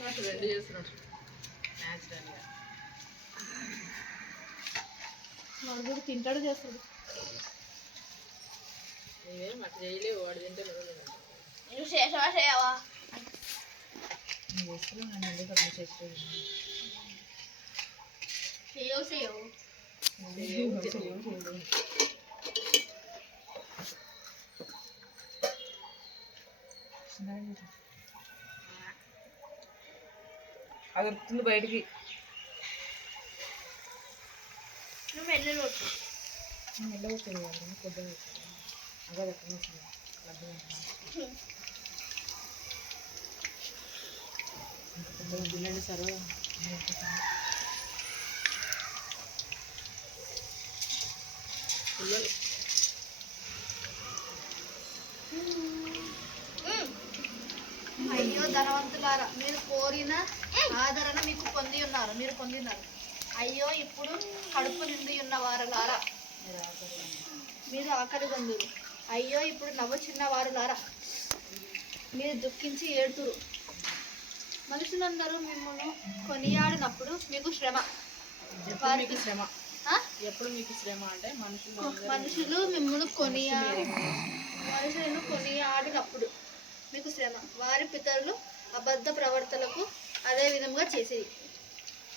రెండు చేస్తున్నాడు న్యాచురల్గా. వాడు కూడా తింటాడు చేస్తాడు. నువ్వేం అట్లా చేయలేవు, వాడు తింటే నువ్వు చేసావా చేయవా చేస్తున్నావు. నన్ను ఎందుకు అట్లా చేస్తావు? చేయవు చేయవు అది వస్తుంది బయటికి. నువ్వు వెళ్ళవచ్చు వెళ్ళవచ్చు పొద్దున అదే ఎక్కడ తినండి సార్. పిల్లలు అయ్యో ధనవంతులారా, మీరు కోరిన ఆదరణ మీకు పొంది ఉన్నారు, మీరు పొంది ఉన్నారు. అయ్యో ఇప్పుడు కడుపు నిండి ఉన్న వారులారా, మీరు ఆకలి గొందురు. అయ్యో ఇప్పుడు నవ్వుచున్న వారులారా, మీరు దుఃఖించి ఏడుతురు. మనుషులందరూ మిమ్మల్ని కొనియాడినప్పుడు మీకు శ్రమ. మీకు శ్రమ ఎప్పుడు మీకు శ్రమ అంటే మనుషులు మిమ్మల్ని మనుషులను కొనియాడినప్పుడు మీకు శ్రమ. వారి పితరులు అబద్ధ ప్రవర్తనలకు అదే విధంగా చేసేది.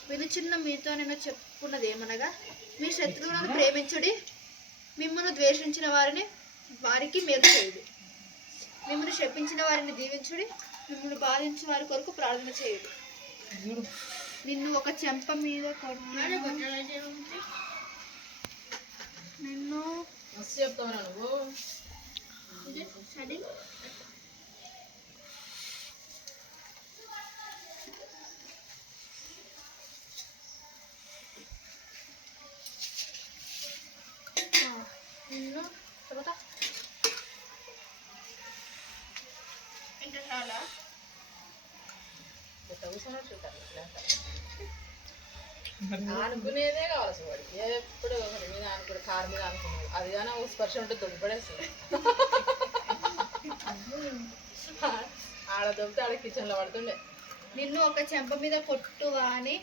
వినుచున్న మీతో నేను చెప్పుకున్నది ఏమనగా, మీ శత్రువులను ప్రేమించుడి, మిమ్మల్ని ద్వేషించిన వారికి మేలు చేయుడి, మిమ్మల్ని శపించిన వారిని దీవించుడి, మిమ్మల్ని బాధించిన వారి కొరకు ప్రార్థన చేయుడి. నిన్ను ఒక చెంప మీద నిన్ను చెప్తావు నువ్వు. నిన్ను తర్వాత ఇంకా చాలా అనుకునేదే కావచ్చు వాడికి. ఎప్పుడు ఒకటి మీద అనుకుడు, కారు మీద అనుకున్నాడు. అది కానీ ఒక స్పర్శ ఉంటే దొబ్బడేస్తుంది. ఆడ దొబ్బితే ఆడ కిచెన్లో పడుతుండే. నిన్ను ఒక చెంప మీద కొట్టువా అని